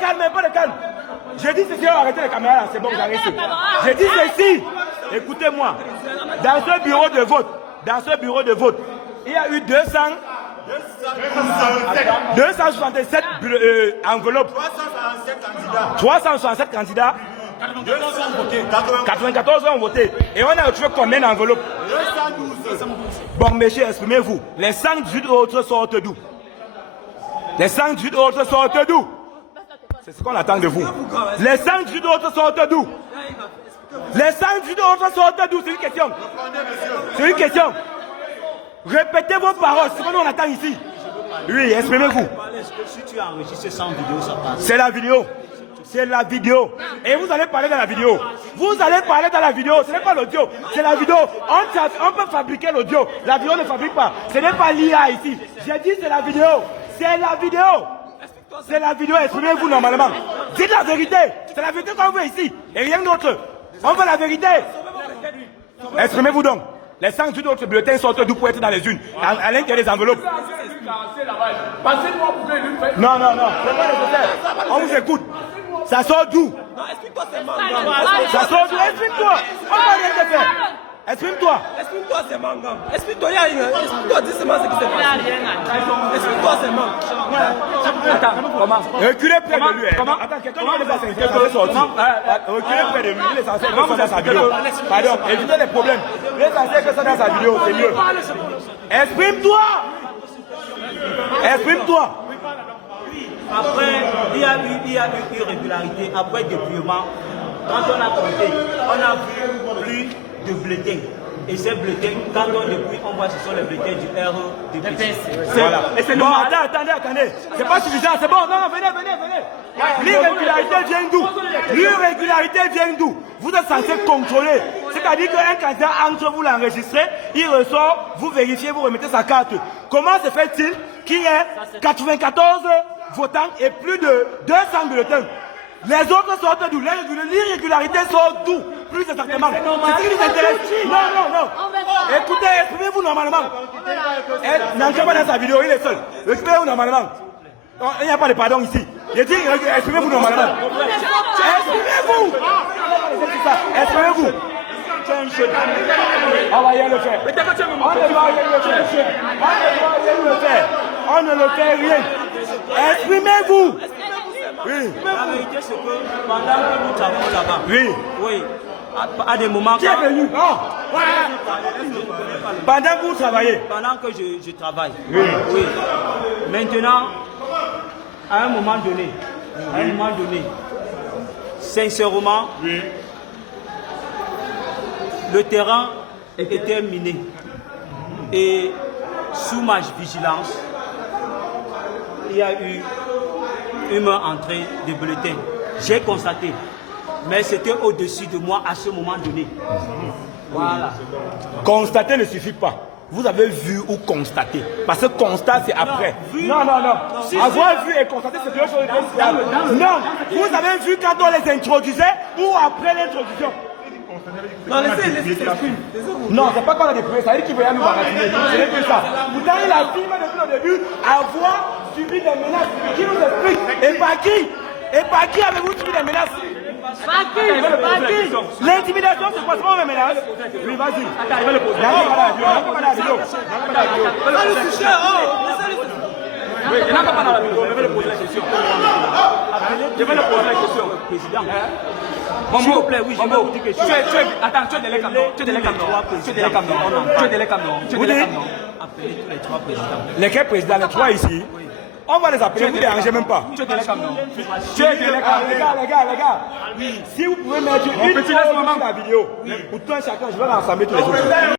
Calme, pas de calme. J'ai dit ceci, arrêtez les caméras là, c'est bon, vous arrêtez. J'ai dit ceci, écoutez-moi. Dans ce bureau de vote, il y a eu 267 enveloppes. 367 candidats. 94 ont voté. Et on a retrouvé combien d'enveloppes? 212. Bon, messieurs, exprimez-vous. Les 118 autres sortent d'où? Les 118 autres sortent d'où? C'est ce qu'on attend de vous. Les 118 autres sortent d'où? Les 118 autres sortent d'où? C'est une question. C'est une question. Répétez vos paroles, c'est ce qu'on attend ici. Oui, exprimez-vous. Si tu as enregistré sans vidéo, ça passe. C'est la vidéo. C'est la vidéo. Et vous allez parler dans la vidéo. Vous allez parler dans la vidéo. Ce n'est pas l'audio. C'est la vidéo. On peut fabriquer l'audio. La vidéo ne fabrique pas. Ce n'est pas l'IA ici. J'ai dit c'est la vidéo. C'est la vidéo. C'est la vidéo. Exprimez-vous normalement. Dites la vérité. C'est la vérité qu'on veut ici. Et rien d'autre. On veut la vérité. Exprimez-vous donc. Les 118 autres bulletins sortent d'où pour être dans les unes. À l'intérieur des enveloppes. Non, non, non. C'est pas nécessaire. On vous écoute. Ça sort d'où? Non, explique-toi, c'est Mangam. Ça sort d'où? Explique-toi. On va rien te faire. Exprime-toi. Explique-toi, c'est Mangam. Explique-toi, explique-toi, dis-moi ce qui s'est passé. Explique-toi, c'est Mangam. Attends, comment? Reculez près de lui. Attends, quelqu'un qui est censé sortir. Reculez près de lui. Il est censé que ça dans sa vidéo. Pardon, évitez les problèmes. Il est censé que ça dans sa vidéo, c'est mieux. Exprime-toi. Exprime-toi. Après, il y a eu irrégularité. Après dépouillement, quand on a compté, on a vu plus de bulletins. Et ces bulletins, quand on dépouille, on voit que ce sont les bulletins du RDPC. Voilà. Et c'est bon, attendez. C'est pas suffisant, c'est bon. Non, venez. L'irrégularité vient d'où? L'irrégularité vient d'où? Vous êtes censé contrôler. C'est-à-dire qu'un candidat entre, vous l'enregistrez, il ressort, vous vérifiez, vous remettez sa carte. Comment se fait-il qu'il y ait 94 votants et plus de 200 bulletins? Les autres sortent d'où? L'irrégularité sort d'où? Plus exactement. C'est ce qui nous intéresse. Non. Écoutez, exprimez-vous normalement. N'entrez pas dans sa vidéo, il est seul. Exprimez-vous normalement. Il n'y a pas de pardon ici. Il dit, exprimez-vous normalement. Exprimez-vous. On va rien le faire. On ne le fait rien. Exprimez-vous. Oui. La vérité, c'est que pendant que nous travaillons là-bas, oui, à des moments. Qui est venu? Pendant que vous travaillez? Pendant que je travaille. Oui. Maintenant, à un moment donné, sincèrement, le terrain était miné. Et sous ma vigilance, il y a eu une entrée de bulletins. J'ai constaté, mais c'était au-dessus de moi à ce moment donné. Voilà. Constater ne suffit pas. Vous avez vu ou constaté? Parce que constat, c'est après. Non. Avoir vu et constater, c'est deux choses différentes. Non, vous avez vu quand on les introduisait ou après l'introduction? Non, laissez s'exprimer. Non, c'est pas qu'on a des preuves, ça veut dire qu'il veut nous baratiner. Ce n'est plus ça. Pourtant, il affirme depuis le début avoir subi des menaces. Qui nous explique? Et par qui? Avez-vous subi des menaces? Par qui? L'intimidation, c'est quoi? C'est pas une menace? Oui, vas-y. Attends, il va le poser. Il n'a pas dans la vidéo. Je vais le poser la question. Président. S'il vous plaît, oui, je vais vous dire quelque chose. Attends, tu es délai Cameroun. Tu es délai Cameroun. Appelez tous les trois présidents. Lesquels présidents? Les trois ici? On va les appeler, vous ne dérangez même pas. Tu es délai Cameroun. Les gars. Si vous pouvez mettre une photo sur la vidéo, pour tout un chacun, je vais rassembler tous les autres.